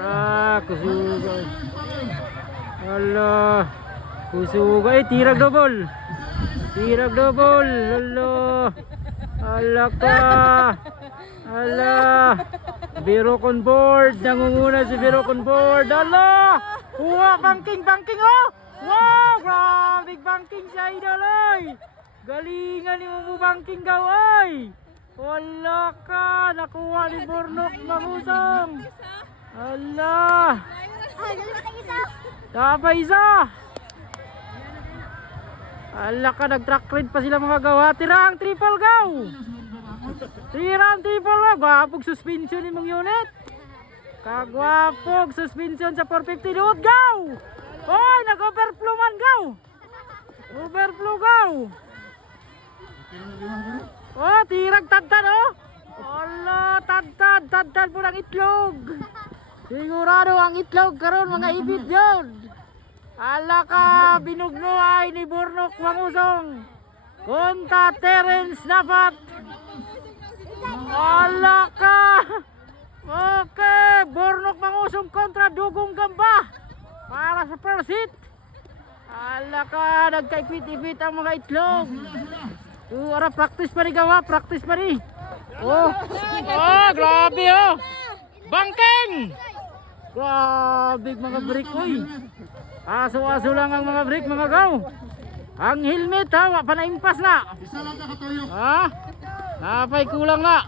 Kusugay. Ala. Kusugay. Tirag double. Tirag double. Ala. Ala ka. Ala. Biro on board. Nangunguna si Biro on board. Ala. Banking. Oh. Wow. Grabe banking sa idol ay. Galingan ni mo banking gaw ay. Wala ka. Nakuha ni Bornok Mangusong. Ala. Dapat isa. Ala ka. Nag-track ride pa sila mga gawa. Tirang triple gaw. Tirang triple gaw. Gwapog suspension ni mong unit. Kagwapog suspension sa 450 doon gaw. Oy, nag-overflow man gaw. Overflow gaw. Oh, tirag tadtad oh. Ala, tadtad po ng itlog. Sigurado ang itlog karon mga ibid yun. Ala ka, binugno ay ni Bornok Mangusong. Konta Terence dapat. Ala ka. Okay, Bornok Mangusong kontra Dugong Gamba. Para sa first hit. Ala ka, nagkaipit-ipit ang mga itlog. Ara practice pa rin gawa, practice pa rin. Oh, grabe oh. Banking! Grabe mga break oy. Aso-aso lang ang mga break mga gaw. Ang helmet ha, wa pa na impas na. Ha? Napay kulang na.